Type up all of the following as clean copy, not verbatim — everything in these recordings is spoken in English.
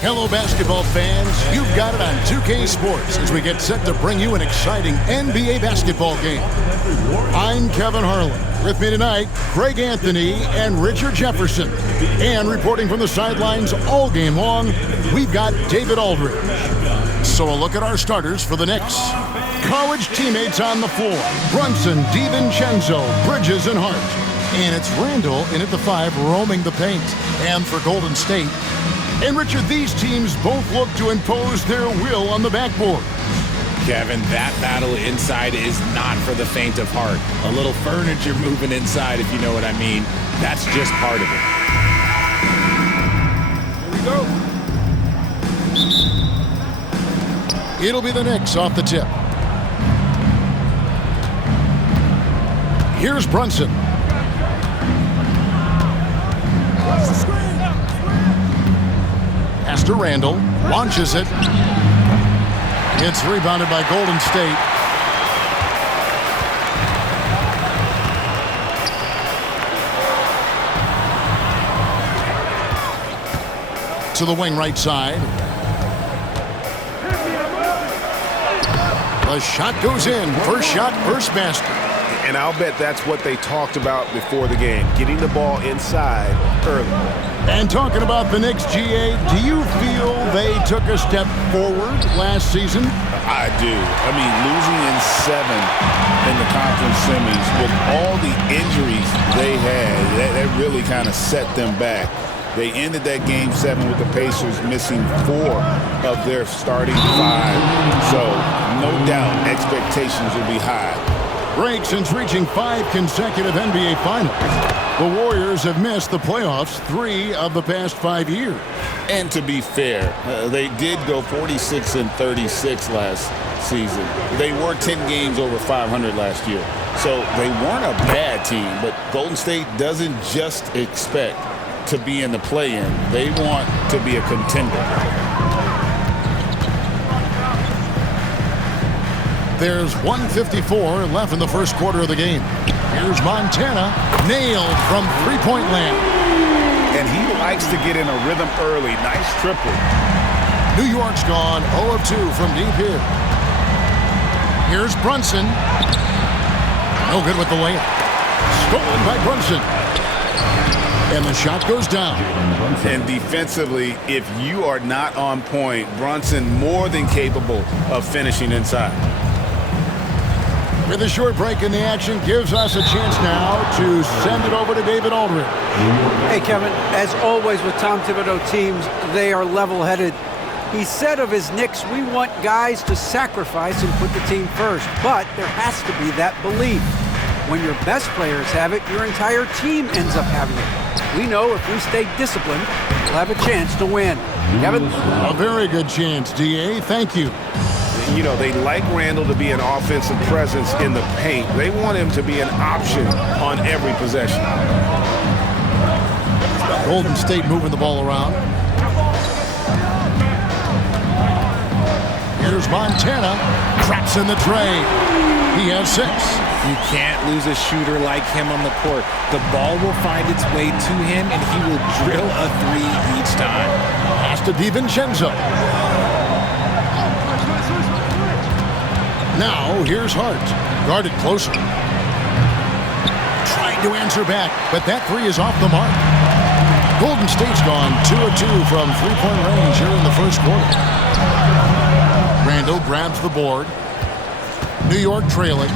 Hello, basketball fans. You've got it on 2K Sports as we get set to bring you an exciting NBA basketball game. I'm Kevin Harlan. With me tonight, Craig Anthony and Richard Jefferson. And reporting from the sidelines all game long, we've got David Aldridge. So a look at our starters for the Knicks. College teammates on the floor: Brunson, DiVincenzo, Bridges, and Hart. And it's Randall in at the 5 roaming the paint. And for Golden State. And Richard, these teams both look to impose their will on the backboard. Kevin, that battle inside is not for the faint of heart. A little furniture moving inside, if you know what I mean. That's just part of it. Here we go. It'll be the Knicks off the tip. Here's Brunson. Pass to Randall. Launches it. It's rebounded by Golden State. To the wing right side. The shot goes in. First shot, first basket. And I'll bet that's what they talked about before the game, getting the ball inside early. And talking about the Knicks, GA, do you feel they took a step forward last season? I do. I mean, losing in 7 in the conference semis with all the injuries they had, that really kind of set them back. They ended that game 7 with the Pacers missing 4 of their starting 5. So, no doubt, expectations will be high. Break since reaching 5 consecutive NBA Finals. The Warriors have missed the playoffs 3 of the past 5 years. And to be fair, they did go 46-36 last season. They were 10 games over 500 last year. So they weren't a bad team, but Golden State doesn't just expect to be in the play-in. They want to be a contender. There's 1:54 left in the first quarter of the game. Here's Montana, nailed from three-point land. And he likes to get in a rhythm early. Nice triple. New York's gone 0 of 2 from deep here. Here's Brunson. No good with the layup. Stolen by Brunson. And the shot goes down. And defensively, if you are not on point, Brunson more than capable of finishing inside. With a short break in the action, gives us a chance now to send it over to David Aldridge. Hey, Kevin, as always with Tom Thibodeau teams, they are level-headed. He said of his Knicks, we want guys to sacrifice and put the team first, but there has to be that belief. When your best players have it, your entire team ends up having it. We know if we stay disciplined, we'll have a chance to win. Kevin? A very good chance, DA. Thank you. You know, they like Randall to be an offensive presence in the paint. They want him to be an option on every possession. Golden State moving the ball around. Here's Montana. Traps in the tray. He has 6. You can't lose a shooter like him on the court. The ball will find its way to him, and he will drill a 3 each time. Pass to DiVincenzo. Now, here's Hart. Guarded closer. Trying to answer back, but that 3 is off the mark. Golden State's gone 2 of 2 from three-point range here in the first quarter. Randall grabs the board. New York trailing.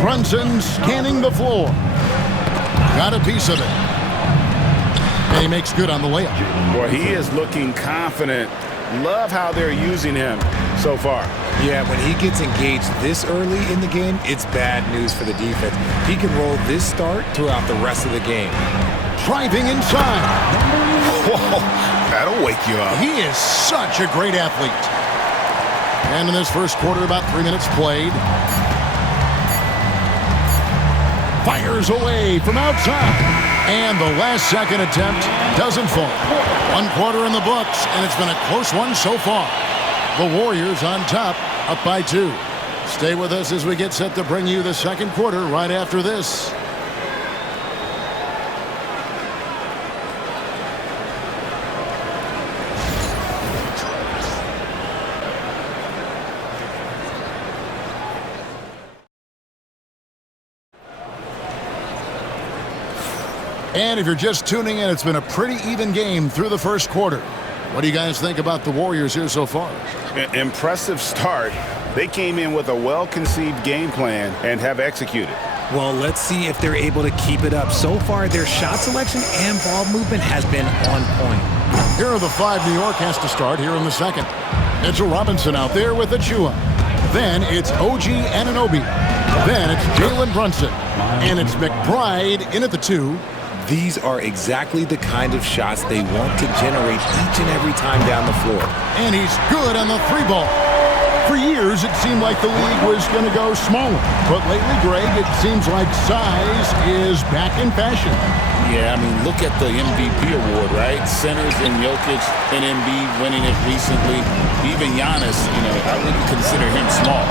Brunson scanning the floor. Got a piece of it. And he makes good on the layup. Boy, he is looking confident. Love how they're using him so far. Yeah, when he gets engaged this early in the game, it's bad news for the defense. He can roll this start throughout the rest of the game. Driving inside. Whoa, that'll wake you up. He is such a great athlete. And in this first quarter, about 3 minutes played. Fires away from outside. And the last second attempt doesn't fall. 1 quarter in the books, and it's been a close one so far. The Warriors on top, up by 2. Stay with us as we get set to bring you the second quarter right after this. And if you're just tuning in, it's been a pretty even game through the first quarter. What do you guys think about the Warriors here so far? Impressive start. They came in with a well-conceived game plan and have executed. Well, let's see if they're able to keep it up. So far, their shot selection and ball movement has been on point. Here are the 5 New York has to start here in the second. Mitchell Robinson out there with Achua. Then it's OG Anunoby. Then it's Jalen Brunson. And it's McBride in at the 2. These are exactly the kind of shots they want to generate each and every time down the floor. And he's good on the 3-ball. For years, it seemed like the league was going to go smaller. But lately, Greg, it seems like size is back in fashion. Yeah, I mean, look at the MVP award, right? Centers and Jokic and Embiid winning it recently. Even Giannis, I wouldn't consider him small.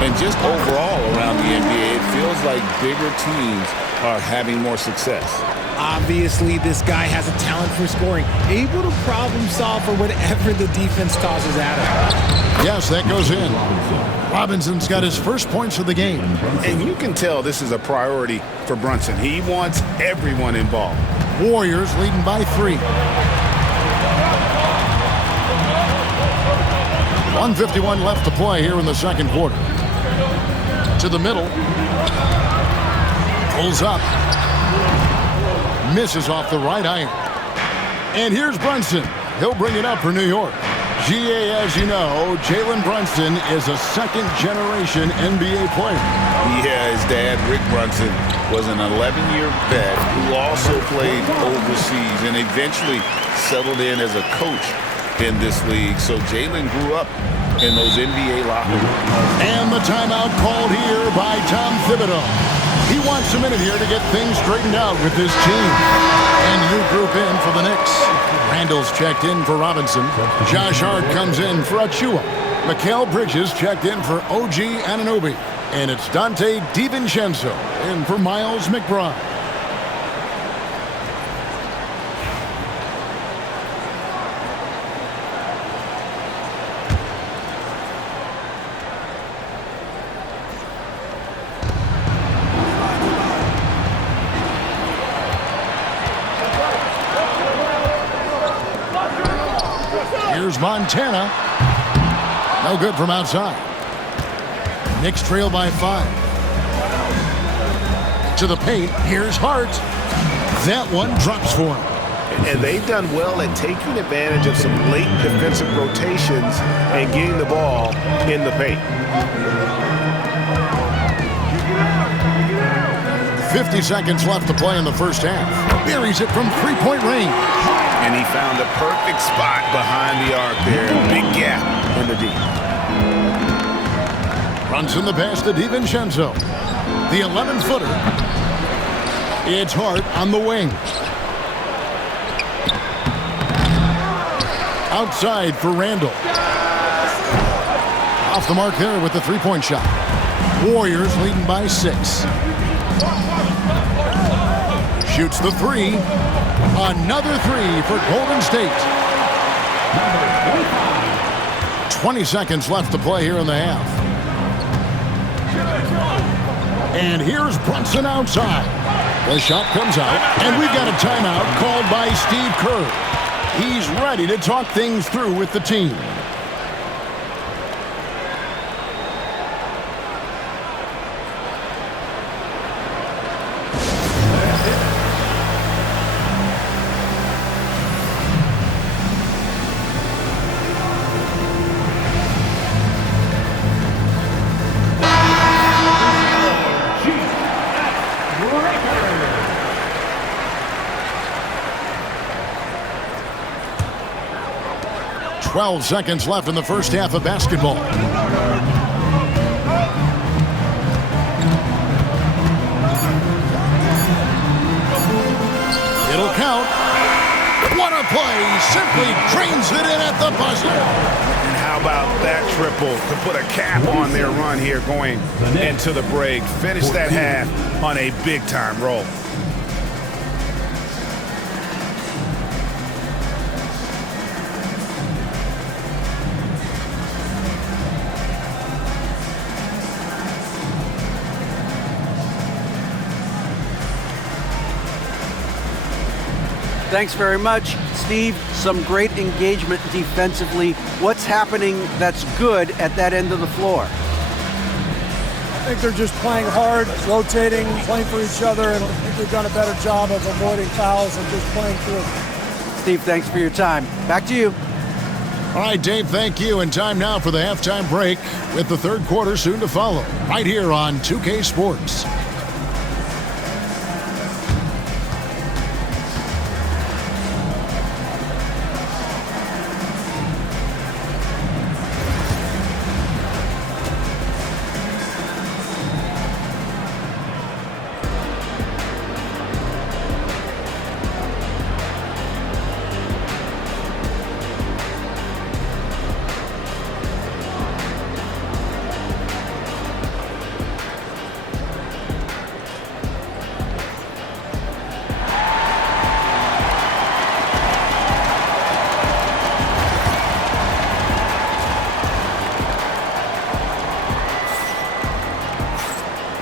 And just overall around the NBA, it feels like bigger teams are having more success. Obviously, this guy has a talent for scoring, able to problem solve for whatever the defense tosses at him. Yes, that goes in. Robinson's got his first points of the game. And you can tell this is a priority for Brunson. He wants everyone involved. Warriors leading by 3. 1:51 left to play here in the second quarter. To the middle. Pulls up. Misses off the right iron. And here's Brunson. He'll bring it up for New York. GA, as you know, Jalen Brunson is a second-generation NBA player. Yeah, his dad, Rick Brunson, was an 11-year vet who also played overseas and eventually settled in as a coach in this league. So Jalen grew up in those NBA locker rooms. And the timeout called here by Tom Thibodeau. He wants a minute here to get things straightened out with this team. And new group in for the Knicks. Randall's checked in for Robinson. Josh Hart comes in for Achua. Mikal Bridges checked in for OG Anunoby. And it's Dante DiVincenzo in for Miles McBride. Here's Montana. No good from outside. Knicks trail by 5. To the paint. Here's Hart. That one drops for him. And they've done well at taking advantage of some late defensive rotations and getting the ball in the paint. 50 seconds left to play in the first half. Buries it from 3-point range. And he found the perfect spot behind the arc there. Big gap in the deep. Runs in the pass to DiVincenzo. The 11-footer. It's Hart on the wing. Outside for Randall. Off the mark there with the 3-point shot. Warriors leading by 6. Shoots the 3. Another 3 for Golden State. 20 seconds left to play here in the half. And here's Brunson outside. The shot comes out, and we've got a timeout called by Steve Kerr. He's ready to talk things through with the team. Twelve seconds left in the first half of basketball. It'll count. What a play! Simply drains it in at the buzzer. And how about that triple to put a cap on their run here going into the break. Finish that half on a big-time roll. Thanks very much, Steve. Some great engagement defensively. What's happening that's good at that end of the floor? I think they're just playing hard, rotating, playing for each other, and I think they've done a better job of avoiding fouls and just playing through. Steve, thanks for your time. Back to you. All right, Dave, thank you. And time now for the halftime break with the third quarter soon to follow, right here on 2K Sports.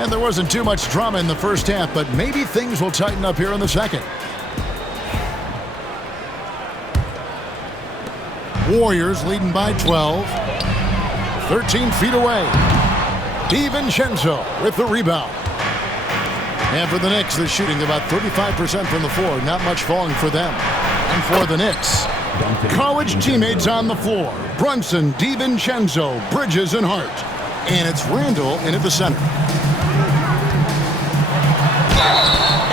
And there wasn't too much drama in the first half, but maybe things will tighten up here in the second. Warriors leading by 12. 13 feet away. DiVincenzo with the rebound. And for the Knicks, they're shooting about 35% from the floor. Not much falling for them. And for the Knicks, college teammates on the floor. Brunson, DiVincenzo, Bridges, and Hart. And it's Randall in at the center.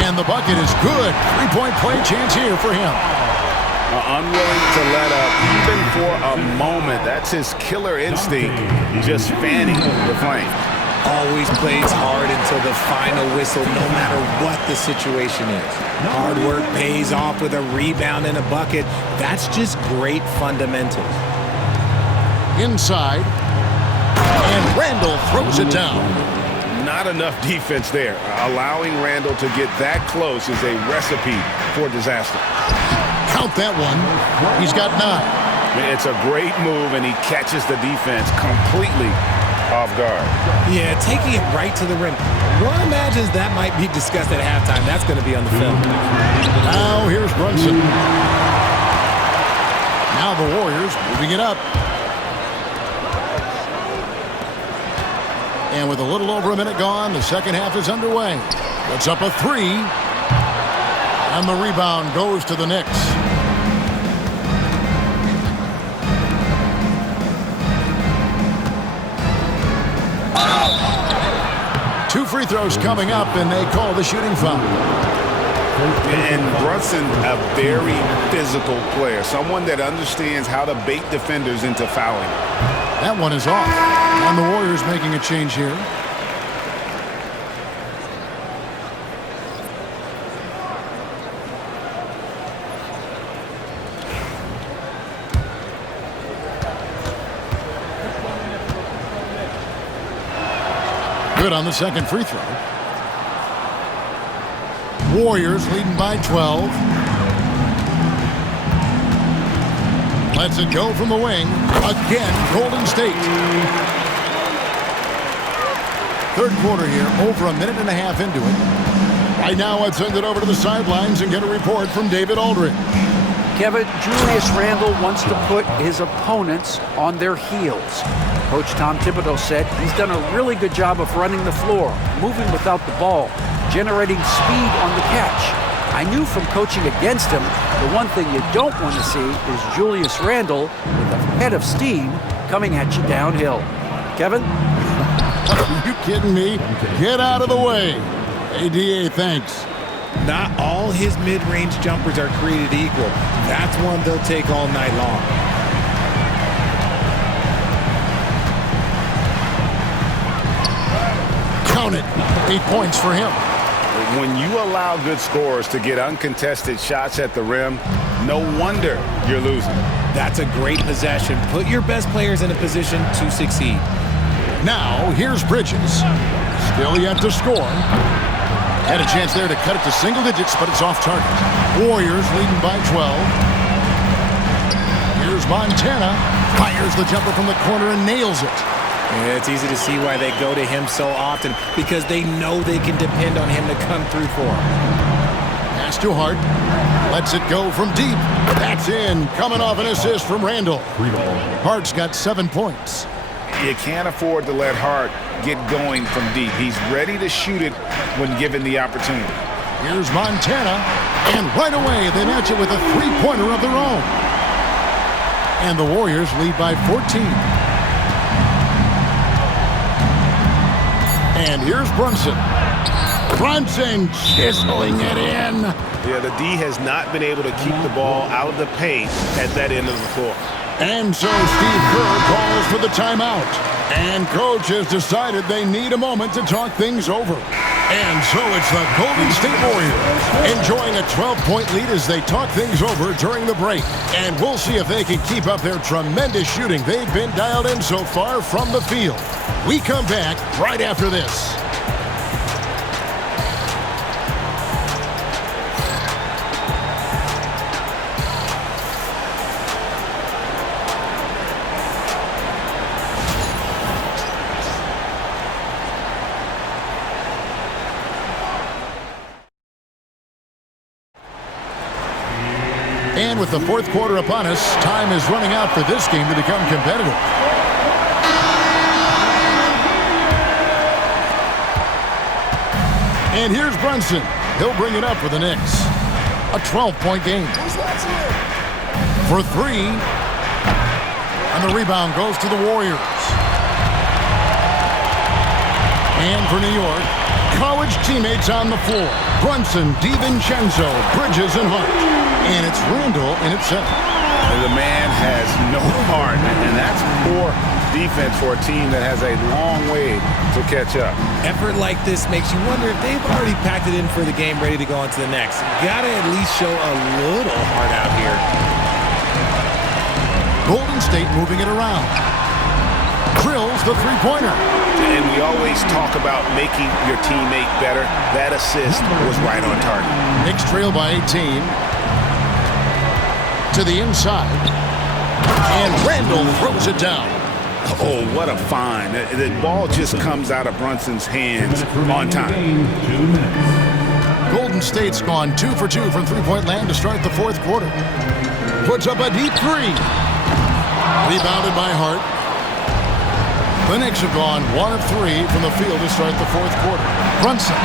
And the bucket is good. Three-point play chance here for him. Unwilling to let up even for a moment. That's his killer instinct, just fanning the flame. Always plays hard until the final whistle, no matter what the situation is. Hard work pays off with a rebound and a bucket. That's just great fundamentals. Inside. And Randall throws it down. Not enough defense there. Allowing Randall to get that close is a recipe for disaster. Count that one. He's got 9. It's a great move, and he catches the defense completely off guard. Yeah, taking it right to the rim. One imagines that might be discussed at halftime. That's going to be on the film. Now here's Brunson. Now the Warriors moving it up. And with a little over a minute gone, the second half is underway. It's up a 3. And the rebound goes to the Knicks. Two free throws coming up, and they call the shooting foul. And Brunson, a very physical player, someone that understands how to bait defenders into fouling. That one is off. And the Warriors making a change here. Good on the second free throw. Warriors leading by 12. Lets it go from the wing. Again, Golden State. Third quarter here, over a minute and a half into it. Right now, I'd send it over to the sidelines and get a report from David Aldridge. Kevin, Julius Randle wants to put his opponents on their heels. Coach Tom Thibodeau said he's done a really good job of running the floor, moving without the ball, generating speed on the catch. I knew from coaching against him, the one thing you don't want to see is Julius Randle with a head of steam coming at you downhill. Kevin? Are you kidding me? Get out of the way. ADA, thanks. Not all his mid-range jumpers are created equal. That's one they'll take all night long. Count it. 8 points for him. When you allow good scorers to get uncontested shots at the rim, no wonder you're losing. That's a great possession. Put your best players in a position to succeed. Now, here's Bridges. Still yet to score. Had a chance there to cut it to single digits, but it's off target. Warriors leading by 12. Here's Montana. Fires the jumper from the corner and nails it. Yeah, it's easy to see why they go to him so often, because they know they can depend on him to come through for them. Pass to Hart. Lets it go from deep. That's in. Coming off an assist from Randall. Hart's got 7 points. You can't afford to let Hart get going from deep. He's ready to shoot it when given the opportunity. Here's Montana. And right away, they match it with a three-pointer of their own. And the Warriors lead by 14. And here's Brunson. Brunson chiseling it in. Yeah, the D has not been able to keep the ball out of the paint at that end of the floor. And so Steve Kerr calls for the timeout. And coach has decided they need a moment to talk things over. And so it's the Golden State Warriors enjoying a 12-point lead as they talk things over during the break. And we'll see if they can keep up their tremendous shooting they've been dialed in so far from the field. We come back right after this. And with the fourth quarter upon us, time is running out for this game to become competitive. And here's Brunson. He'll bring it up for the Knicks. A 12-point game. For three. And the rebound goes to the Warriors. And for New York, college teammates on the floor. Brunson, DiVincenzo, Bridges, and Hart. And it's Randall in its center. The man has no heart, and that's poor defense for a team that has a long way to catch up. Effort like this makes you wonder if they've already packed it in for the game, ready to go on to the next. Gotta at least show a little heart out here. Golden State moving it around. Drills the three-pointer. And we always talk about making your teammate better. That assist was right on target. Knicks trail by 18. To the inside. And Randall throws it down. Oh, what a find. The ball just comes out of Brunson's hands on time. Golden State's gone 2 for 2 from three-point land to start the fourth quarter. Puts up a deep three. Rebounded by Hart. The Knicks have gone 1 of 3 from the field to start the fourth quarter. Brunson.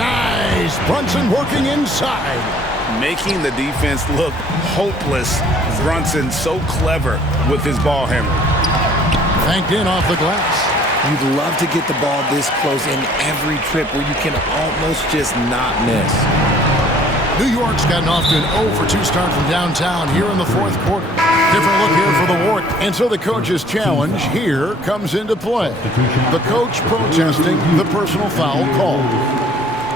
Nice. Brunson working inside. Making the defense look hopeless. Brunson so clever with his ball handling. Banked in off the glass. You'd love to get the ball this close in every trip where you can almost just not miss. New York's gotten off to an 0 for 2 start from downtown here in the fourth quarter. Different look here for the Warriors. And so the coach's challenge here comes into play. The coach protesting the personal foul call.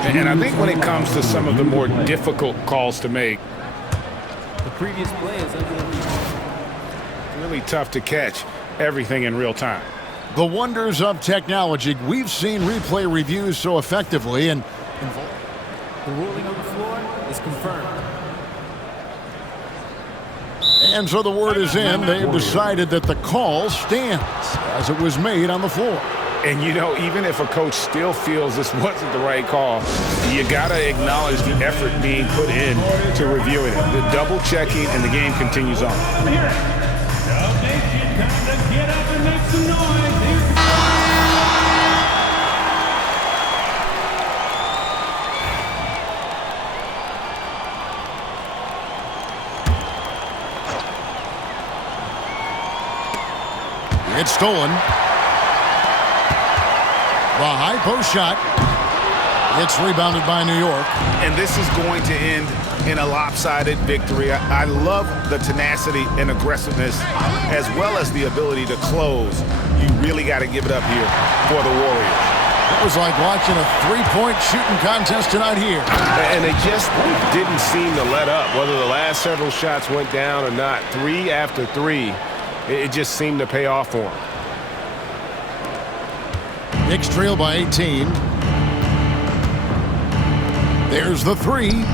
And I think when it comes to some of the more difficult calls to make, the previous play is really tough to catch everything in real time. The wonders of technology. We've seen replay reviews so effectively, and the ruling on the floor is confirmed. And so the word is in. They've decided that the call stands as it was made on the floor. And, you know, even if a coach still feels this wasn't the right call, you got to acknowledge the effort being put in to reviewing it. The double checking, and the game continues on. It's stolen. The high post shot. It's rebounded by New York. And this is going to end in a lopsided victory. I love the tenacity and aggressiveness as well as the ability to close. You really got to give it up here for the Warriors. It was like watching a three-point shooting contest tonight here. And they just didn't seem to let up. Whether the last several shots went down or not, 3 after 3, it just seemed to pay off for them. Knicks trail by 18. There's the three.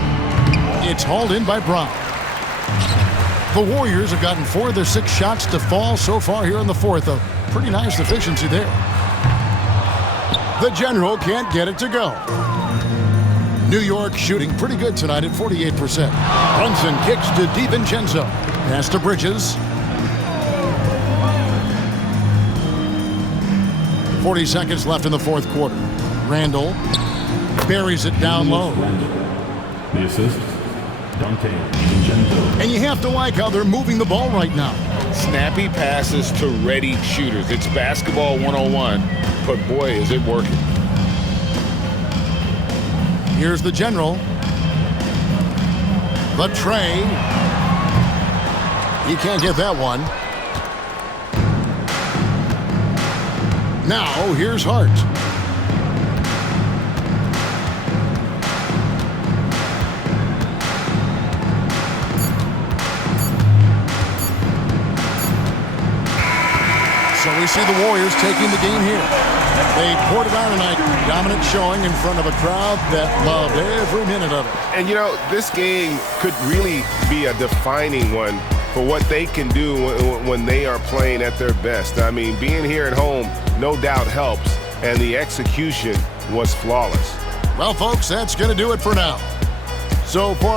It's hauled in by Brown. The Warriors have gotten 4 of their 6 shots to fall so far here in the fourth. A pretty nice efficiency there. The General can't get it to go. New York shooting pretty good tonight at 48%. Brunson kicks to DiVincenzo. Pass to Bridges. 40 seconds left in the fourth quarter. Randall buries it down low. The assist, Dante DiVincenzo. And you have to like how they're moving the ball right now. Snappy passes to ready shooters. It's basketball 101, but boy, is it working. Here's the general. The tray. He can't get that one. Now, here's Hart. So we see the Warriors taking the game here. They poured it on tonight. Dominant showing in front of a crowd that loved every minute of it. And, you know, this game could really be a defining one for what they can do when they are playing at their best. I mean, being here at home no doubt helps, and the execution was flawless. Well, folks, that's going to do it for now. So for